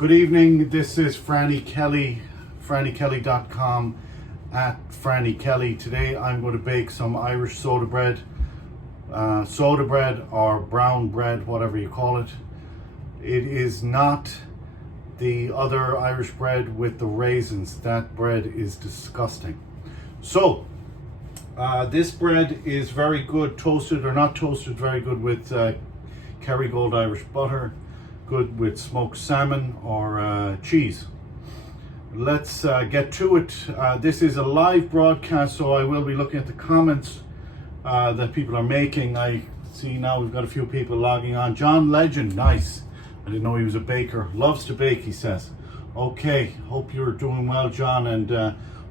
Good evening, this is Franny Kelly, frannykelly.com at Franny Kelly. Today I'm going to bake some Irish soda bread or brown bread, whatever you call it. It is not the other Irish bread with the raisins. That bread is disgusting. So this bread is very good toasted or not toasted, very good with Kerrygold Irish butter, good with smoked salmon or cheese. Let's get to it. This is a live broadcast, so I will be looking at the comments that people are making. I see now we've got a few people logging on. John Legend, nice. I didn't know he was a baker. Loves to bake, he says. Okay, hope you're doing well, John, and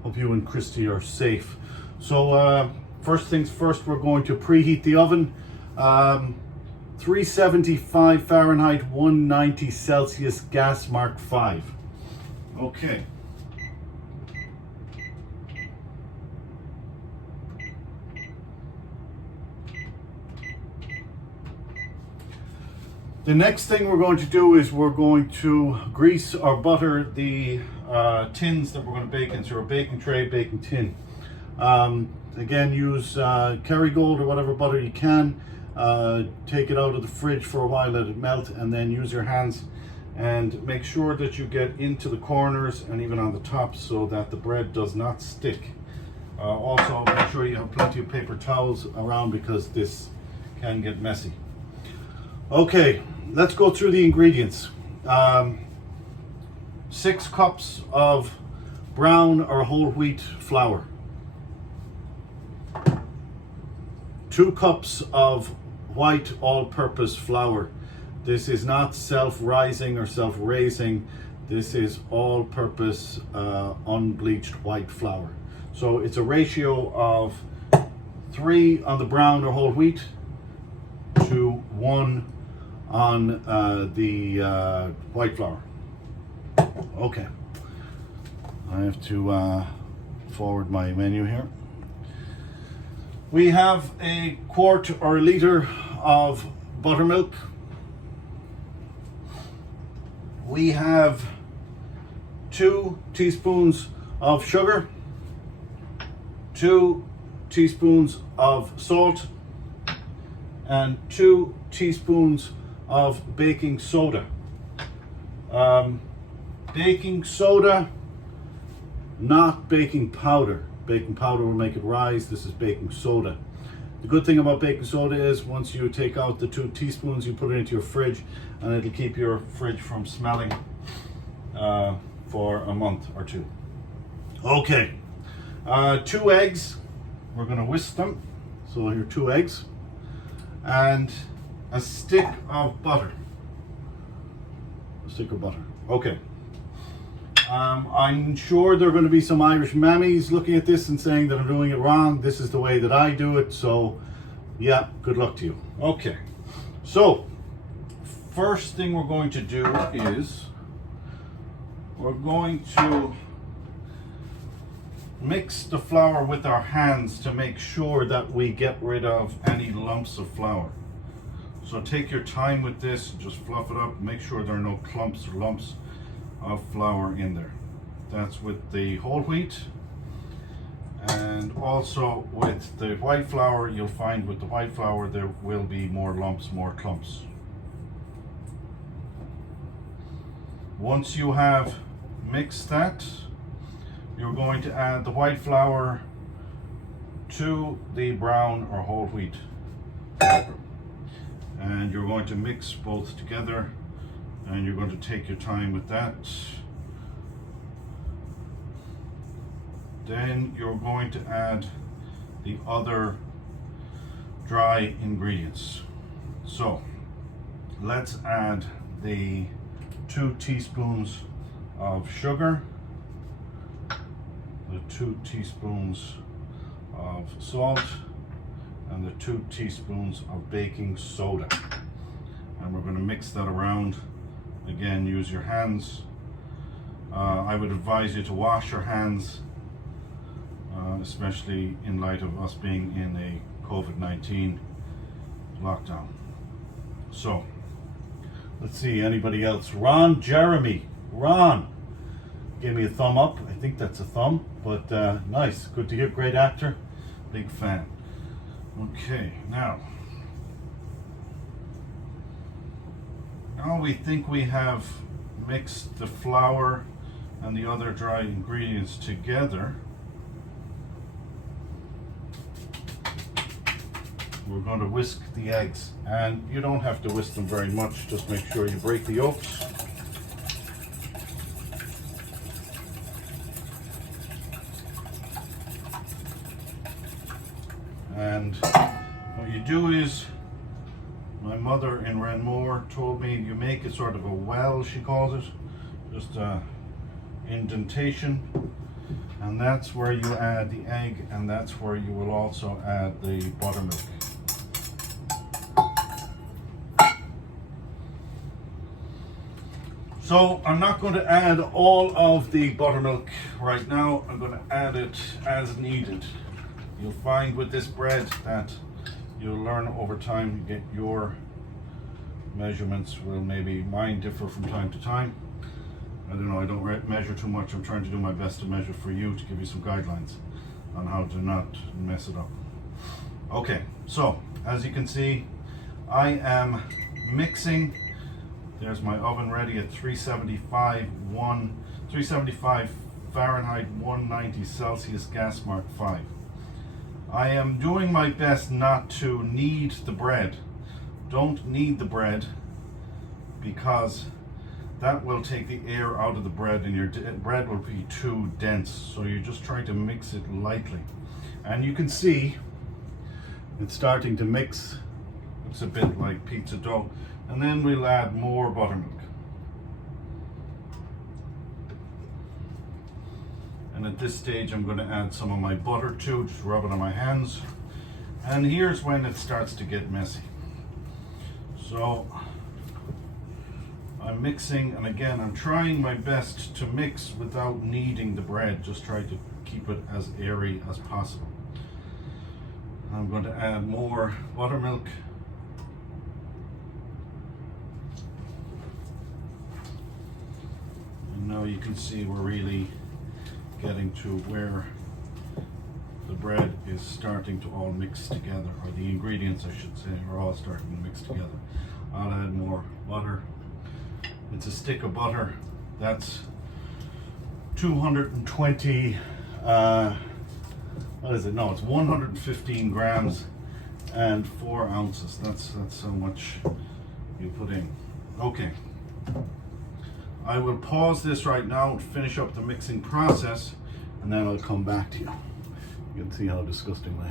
hope you and Christy are safe. So first things first, we're going to preheat the oven. 375 Fahrenheit, 190 Celsius, gas Mark 5. Okay. The next thing we're going to do is we're going to grease or butter the tins that we're going to bake in. So a baking tray, baking tin. Again, use Kerrygold or whatever butter you can. Take it out of the fridge for a while, let it melt, and then use your hands and make sure that you get into the corners and even on the top so that the bread does not stick. Also, make sure you have plenty of paper towels around because this can get messy. Okay, let's go through the ingredients. 6 cups of brown or whole wheat flour. 2 cups of white all-purpose flour. This is not self-rising or self-raising. This is all-purpose unbleached white flour. So it's a ratio of 3 on the brown or whole wheat to 1 on the white flour. Okay. I have to forward my menu here. We have a quart or a liter of buttermilk. We have 2 teaspoons of sugar, 2 teaspoons of salt, and 2 teaspoons of baking soda. Baking soda, not baking powder. Baking powder will make it rise. This is baking soda. The good thing about baking soda is once you take out the 2 teaspoons, you put it into your fridge and it'll keep your fridge from smelling for a month or 2. Okay, 2 eggs. We're going to whisk them. So here are 2 eggs and a stick of butter. A stick of butter. Okay. I'm sure there are going to be some Irish mammies looking at this and saying that I'm doing it wrong. This is the way that I do it, so yeah, good luck to you. Okay, so first thing we're going to do is we're going to mix the flour with our hands to make sure that we get rid of any lumps of flour. So take your time with this, just fluff it up, make sure there are no clumps or lumps of flour in there. That's with the whole wheat, and also with the white flour. You'll find with the white flour there will be more lumps, more clumps. Once you have mixed that, you're going to add the white flour to the brown or whole wheat flour, and you're going to mix both together. And you're going to take your time with that. Then you're going to add the other dry ingredients. So let's add the 2 teaspoons of sugar, the 2 teaspoons of salt, and the 2 teaspoons of baking soda. And we're going to mix that around. Again, use your hands. I would advise you to wash your hands, especially in light of us being in a COVID-19 lockdown. So, let's see, anybody else? Ron Jeremy, Ron gave me a thumb up. I think that's a thumb, but nice. Good to hear. Great actor. Big fan. Okay, now we think we have mixed the flour and the other dry ingredients together. We're going to whisk the eggs, and you don't have to whisk them very much, just make sure you break the yolks. And what you do is, my mother in Renmore told me you make it sort of a well, she calls it, just a indentation, and that's where you add the egg, and that's where you will also add the buttermilk. So I'm not going to add all of the buttermilk right now. I'm going to add it as needed. You'll find with this bread that you'll learn over time. You get your measurements will maybe mine differ from time to time. I don't know, I don't measure too much. I'm trying to do my best to measure for you to give you some guidelines on how to not mess it up. Okay, so as you can see, I am mixing. There's my oven ready at 375 Fahrenheit, 190 Celsius, gas mark 5. I am doing my best not to knead the bread. Don't knead the bread, because that will take the air out of the bread and your bread will be too dense. So you're just trying to mix it lightly. And you can see it's starting to mix. It's a bit like pizza dough. And then we'll add more buttermilk. And at this stage I'm going to add some of my butter too, just rub it on my hands. And here's when it starts to get messy. So I'm mixing, and again I'm trying my best to mix without kneading the bread, just try to keep it as airy as possible. I'm going to add more buttermilk. And now you can see we're really getting to where the bread is starting to all mix together, or the ingredients I should say are all starting to mix together. I'll add more butter. It's a stick of butter. That's 220, what is it? No, it's 115 grams and 4 ounces. That's how much you put in. Okay. I will pause this right now and finish up the mixing process, and then I'll come back to you. You can see how disgusting that is.